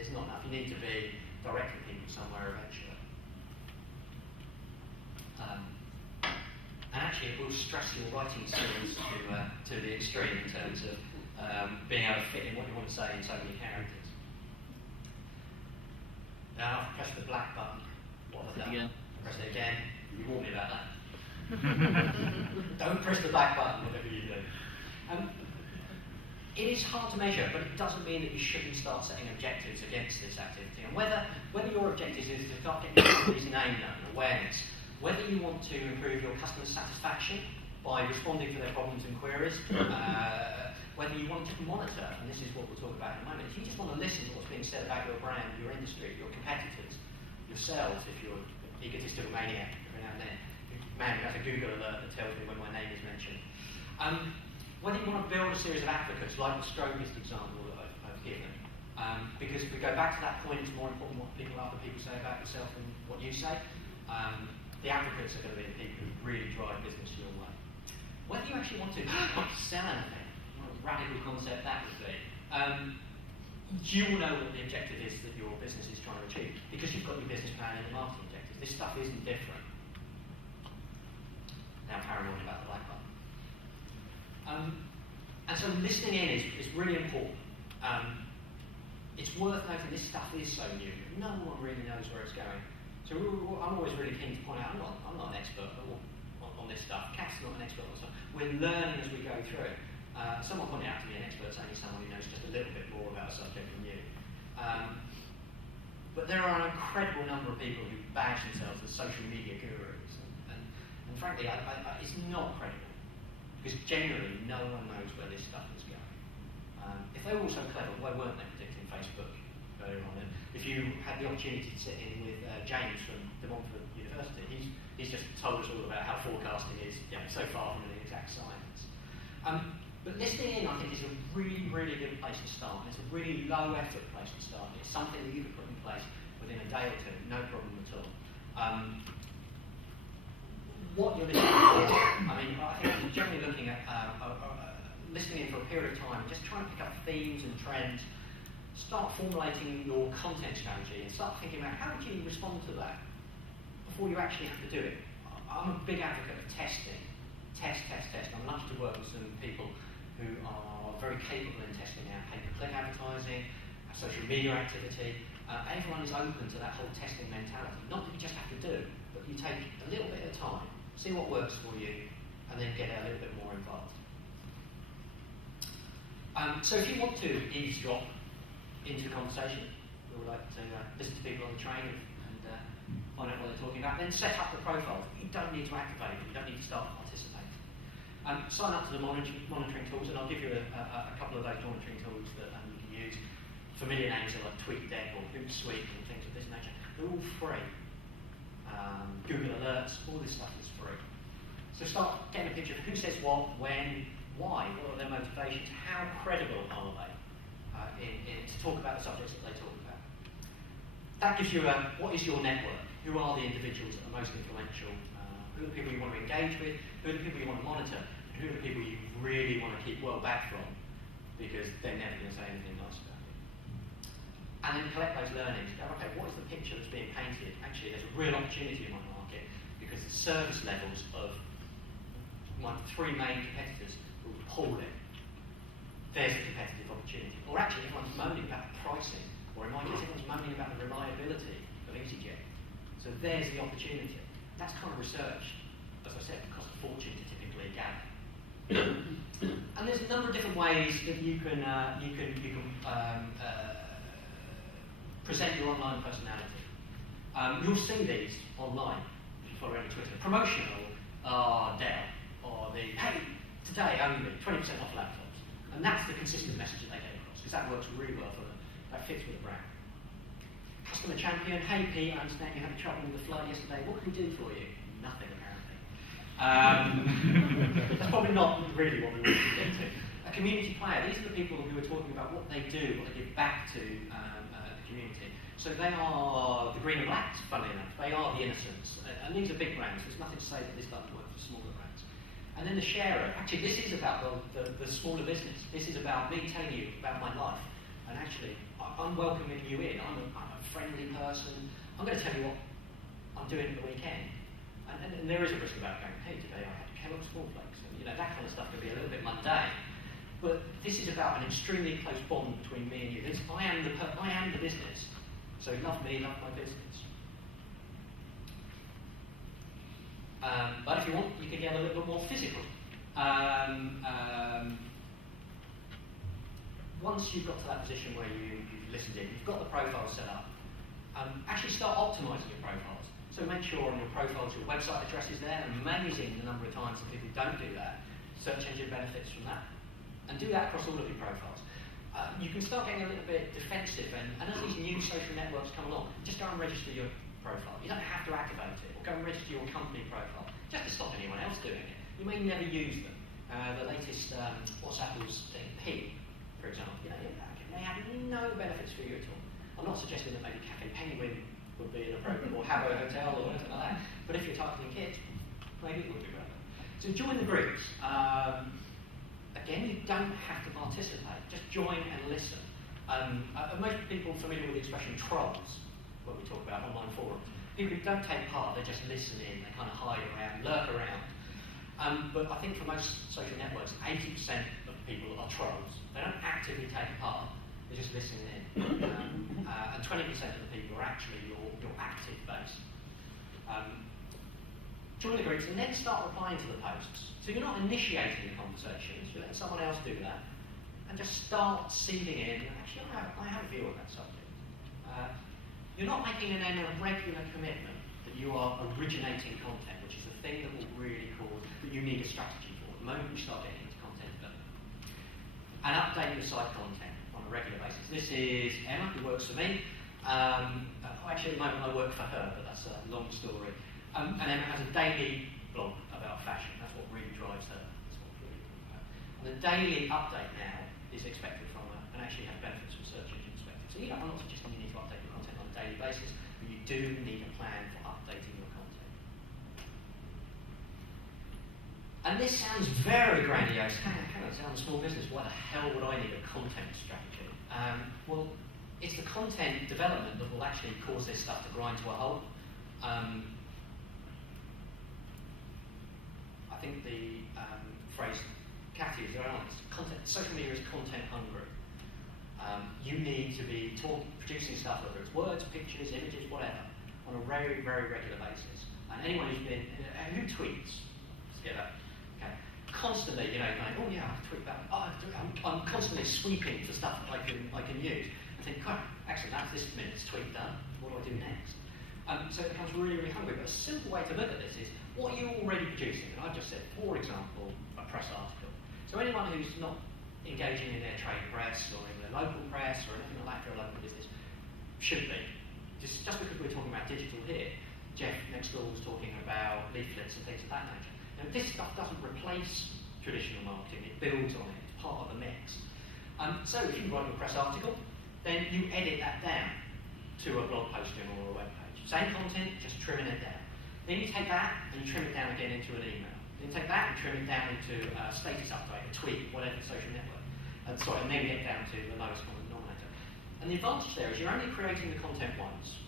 it's not enough. You need to be directing people somewhere eventually. And actually, it will stress your writing skills to the extreme in terms of being able to fit in what you want to say in so many characters. Now I've pressed the black button. What have I done? Press it again. You warned me about that. Don't press the black button, whatever you do. It is hard to measure, but it doesn't mean that you shouldn't start setting objectives against this activity. And whether your objective is to start getting somebody's name known, awareness, whether you want to improve your customer satisfaction by responding to their problems and queries, whether you want to monitor, and this is what we'll talk about in a moment, if you just want to listen to what's being said about your brand, your industry, your competitors, yourselves, if you're an egotistical maniac every now and then, man who has a Google alert that tells me when my name is mentioned. Whether you want to build a series of advocates, like the strongest example that I've given, because if we go back to that point, it's more important what other people say about yourself than what you say. The advocates are going to be the people who really drive business your way. Whether you actually want to sell anything, what a radical concept that would be, you will know what the objective is that your business is trying to achieve, because you've got your business plan and your marketing objectives. This stuff isn't different. Now paranoid about the black button. And so listening in is really important. It's worth noting this stuff is so new. No one really knows where it's going. So I'm always really keen to point out, I'm not an expert on this stuff. Kat's not an expert on this stuff. We're learning as we go through. Someone pointed out to me an expert is only someone who knows just a little bit more about a subject than you. But there are an incredible number of people who badge themselves as social media gurus. And frankly, it's not credible. Because generally, no one knows where this stuff is going. If they were all so clever, why weren't they predicting Facebook earlier on? And if you had the opportunity to sit in with James from De Montfort University, he's just told us all about how forecasting is so far from the exact science. But listening in, I think, is a really, really good place to start. It's a really low-effort place to start. It's something that you can put in place within a day or two, no problem at all. What you're listening for, I think I'm generally looking at listening in for a period of time, just trying to pick up themes and trends, start formulating your content strategy and start thinking about how would you respond to that before you actually have to do it. I'm a big advocate of testing. Test. I'm lucky to work with some people who are very capable in testing out pay-per-click advertising, social media activity. Everyone is open to that whole testing mentality. Not that you just have to do, but you take a little bit at a time, see what works for you, and then get a little bit more involved. So if you want to eavesdrop into the conversation, we would like to listen to people on the train and find out what they're talking about, then set up the profile. You don't need to activate it, you don't need to start participating. Sign up to the monitoring tools, and I'll give you a couple of those monitoring tools that you can use. Familiar names are like TweetDeck or Hootsuite and things of this nature. They're all free. Google Alerts, all this stuff is free. So start getting a picture of who says what, when, why, what are their motivations, how credible are they to talk about the subjects that they talk about. That gives you what is your network, who are the individuals that are most influential, who are the people you want to engage with, who are the people you want to monitor, and who are the people you really want to keep well back from, because they're never going to say anything nice about you. And then collect those learnings. Go, okay, what is the picture that's being painted? Actually, there's a real opportunity in my market because the service levels of my three main competitors are appalling. There's a competitive opportunity. Or actually, everyone's moaning about the pricing, or in my case, everyone's moaning about the reliability of EasyJet. So there's the opportunity. That's kind of research, as I said, costs a fortune to typically gather. And there's a number of different ways that you can present your online personality. You'll see these online if you follow me on Twitter. Promotional are Dell, or the hey, today only 20% off laptops. And that's the consistent message that they get across, because that works really well for them. That fits with the brand. Customer champion, hey Pete, I understand you had trouble with the flight yesterday. What can we do for you? Nothing, apparently. That's probably not really what we want to get to. A community player, these are the people who are talking about what they do, what they give back to the community. So they are the green and blacks, funnily enough. They are the innocents. And these are big brands. There's nothing to say that this doesn't work for smaller brands. And then the sharer. Actually, this is about the smaller business. This is about me telling you about my life. And actually, I'm welcoming you in. I'm a friendly person. I'm going to tell you what I'm doing at the weekend. And there is a risk about going, hey, today I had Kellogg's cornflakes. And, you know, that kind of stuff can be a little bit mundane. But this is about an extremely close bond between me and you. I am the business. So love me, love my business. But if you want, you can get a little bit more physical. Once you've got to that position where you've listened in, you've got the profile set up, actually start optimising your profiles. So make sure on your profiles your website address is there. Amazing the number of times that people don't do that. Search engine benefits from that. And do that across all of your profiles. You can start getting a little bit defensive, and as these new social networks come along, just go and register your profile. You don't have to activate it, or go and register your company profile, just to stop anyone else doing it. You may never use them. The latest, what's Apple's thing, P, for example, you know, they have no benefits for you at all. I'm not suggesting that maybe Cafe Penguin would be inappropriate, or Habbo Hotel, or anything like that, but if you're targeting kids, maybe it would be relevant. So join the groups. Again, you don't have to participate, just join and listen. Most people familiar with the expression trolls, what we talk about online forums. People who don't take part, they just listen in, they kind of hide around, lurk around. But I think for most social networks, 80% of people are trolls. They don't actively take part, they just listen in. And 20% of the people are actually your active base. Join the groups and then start replying to the posts. So you're not initiating the conversations, you're letting someone else do that. And just start seeding in. Actually, I have a view on that subject. You're not making an regular commitment that you are originating content, which is the thing that will really cause, that you need a strategy for. The moment you start getting into content development. And update your site content on a regular basis. This is Emma, who works for me. Actually, at the moment I work for her, but that's a long story. And Emma has a daily blog about fashion. That's what really drives her. And the daily update now is expected from her and actually has benefits from search engine perspective. So I'm not suggesting you need to update your content on a daily basis, but you do need a plan for updating your content. And this sounds very grandiose. Hang on, I'm a small business. Why the hell would I need a content strategy? Well, it's the content development that will actually cause this stuff to grind to a halt. I think the phrase, Cathy is very honest, social media is content hungry. You need to be producing stuff, whether it's words, pictures, images, whatever, on a very, very regular basis. And anyone who's been, who tweets? Let's get that. Okay. Constantly, going, oh yeah, I tweet that. Oh, I'm constantly sweeping for stuff that I can use. I think, excellent, that's this minute's tweet done. What do I do next? So it becomes really, really hungry. But a simple way to look at this is, what are you already producing? And I've just said, for example, a press article. So anyone who's not engaging in their trade press or in their local press or anything like that for a local business should be. Just because we're talking about digital here, Jeff next door was talking about leaflets and things of that nature. Now, this stuff doesn't replace traditional marketing, it builds on it, it's part of the mix. So if you write a press article, then you edit that down to a blog posting or a web page. Same content, just trimming it down. Then you take that and you trim it down again into an email. Then you take that and trim it down into a status update, a tweet, whatever social network. And then get down to the lowest common denominator. And the advantage there is you're only creating the content once.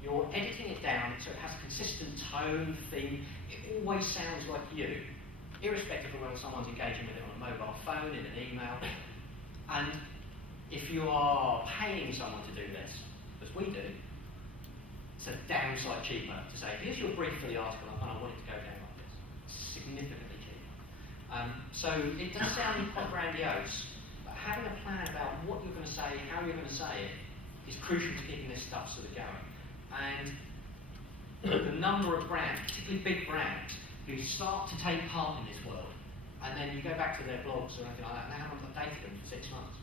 You're editing it down so it has a consistent tone, theme. It always sounds like you, irrespective of whether someone's engaging with it on a mobile phone, in an email. And if you are paying someone to do this, as we do, it's a downside cheaper to say, here's your brief for the article and I want it to go down like this. It's significantly cheaper. So it does sound quite grandiose, but having a plan about what you're going to say, how you're going to say it, is crucial to keeping this stuff sort of going. And the number of brands, particularly big brands, who start to take part in this world, and then you go back to their blogs or anything like that, and they haven't updated them for 6 months.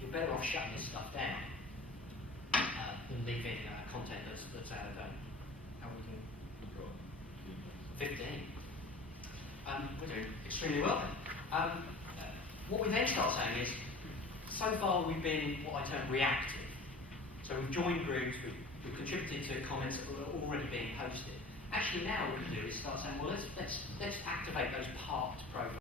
You're better off shutting this stuff down than leaving content that's out of date. How are we doing? 15. We're doing extremely well then. What we then start saying is, so far we've been what I term reactive. So we've joined groups, we've contributed to comments that were already being posted. Actually now what we do is start saying, well, let's activate those parked profiles.